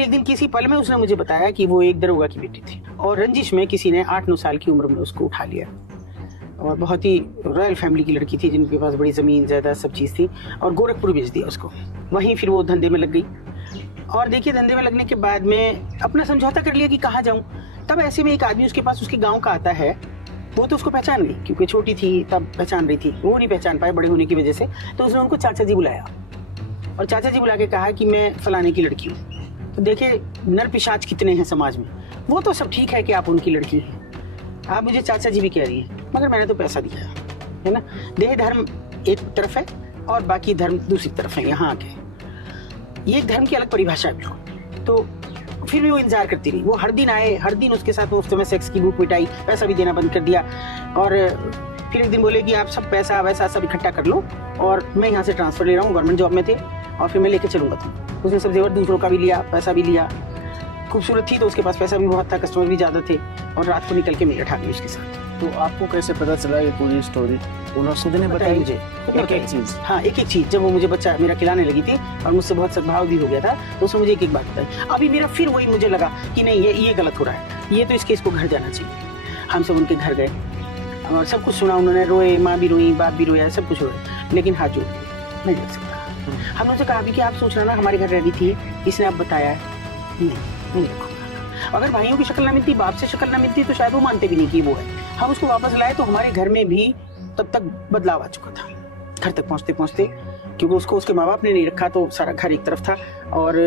फिर एक दिन किसी पल में उसने मुझे बताया कि वो एक दरोगा की बेटी थी और रंजिश में किसी ने 8-9 साल की उम्र में उसको उठा लिया और बहुत ही रॉयल फैमिली की लड़की थी जिनके पास बड़ी ज़मीन जायदाद सब चीज़ थी और गोरखपुर भेज दिया उसको। वहीं फिर वो धंधे में लग गई और देखिए धंधे में लगने के बाद में अपना समझौता कर लिया कि कहाँ जाऊँ। तब ऐसे में एक आदमी उसके पास उसके गाँव का आता है, वो तो उसको पहचान गई क्योंकि छोटी थी तब पहचान रही थी, वो नहीं पहचान पाए बड़े होने की वजह से। तो उसने उनको चाचा जी बुलाया और चाचा जी बुला के कहा कि मैं फलाने की लड़की हूँ। तो देखिए नर पिशाच कितने हैं समाज में। वो तो सब ठीक है कि आप उनकी लड़की हैं, आप मुझे चाचा जी भी कह रही हैं, मगर मैंने तो पैसा दिया है ना। देह धर्म एक तरफ है और बाकी धर्म दूसरी तरफ है। यहाँ आके ये एक धर्म की अलग परिभाषा है बिल्कुल। तो फिर भी वो इंतजार करती रही। वो हर दिन आए, हर दिन उसके साथ मुफ्त में सेक्स की भूख मिटाई, पैसा भी देना बंद कर दिया। और फिर एक दिन बोले कि आप सब पैसा वैसा सब इकट्ठा कर लो और मैं यहाँ से ट्रांसफर ले रहा हूँ, गवर्नमेंट जॉब में थे और फिर मैं लेके चलूँगा तुम। उसने सब जेवर दूसरों का भी लिया, पैसा भी लिया। खूबसूरत थी तो उसके पास पैसा भी बहुत था, कस्टमर भी ज़्यादा थे और रात को निकल के मेरठ आ गई उसके साथ। तो आपको कैसे पता चला ये पूरी स्टोरी? उन्होंने खुद ने बताई मुझे एक एक चीज़? हाँ, एक एक चीज़। जब वो मुझे बच्चा मेरा खिलाने लगी थी और मुझसे बहुत सद्भाव भी हो गया था तो उसने मुझे एक एक बात बताई। अभी मेरा फिर वही मुझे लगा कि नहीं ये गलत हो रहा है, ये तो इस केस को घर जाना चाहिए। हम सब उनके घर गए और सब कुछ सुना, उन्होंने रोए, माँ भी रोई, बाप भी रोया, सब कुछ रोया, लेकिन हाथ जोड़ नहीं लग सकता। हमने उनसे कहा भी कि आप सोच रहे ना हमारे घर रह गई थी, इसने आप बताया नहीं रखूँगा। अगर भाइयों की शक्ल ना मिलती, बाप से शक्ल ना मिलती तो शायद वो मानते भी नहीं कि वो है। हम उसको वापस लाए तो हमारे घर में भी तब तक बदलाव आ चुका था। घर तक पहुँचते पहुँचते, क्योंकि उसको उसके माँ बाप ने नहीं रखा तो सारा घर एक तरफ था और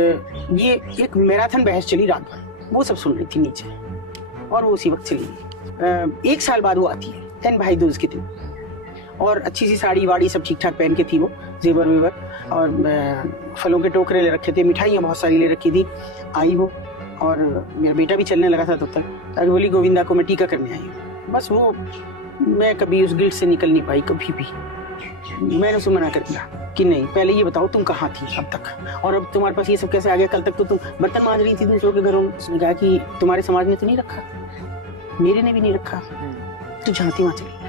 ये एक मैराथन बहस चली रात भर। वो सब सुन रही थी नीचे और वो उसी वक्त चली गई। 1 साल बाद वो आती है, 10 भाई दूज के दिन, और अच्छी सी साड़ी वाड़ी सब ठीक ठाक पहन के थी वो, जेवर वेवर और फलों के टोकरे ले रखे थे, मिठाइयाँ बहुत सारी ले रखी थी। आई वो और मेरा बेटा भी चलने लगा था तब तक। अरे बोली गोविंदा को मैं टीका करने आई हूँ। बस वो मैं कभी उस गिल्ट से निकल नहीं पाई कभी भी। मैंने उसे मना कर दिया कि नहीं, पहले ये बताओ तुम कहाँ थी अब तक, और अब तुम्हारे पास ये सब कैसे आ गया? कल तक तो तुम बर्तन मांज रही थी दूसरों के घरों में। उसने कहा कि तुम्हारे समाज ने तो नहीं रखा, मेरे ने भी नहीं रखा, तो जहाँ थी वहाँ चली।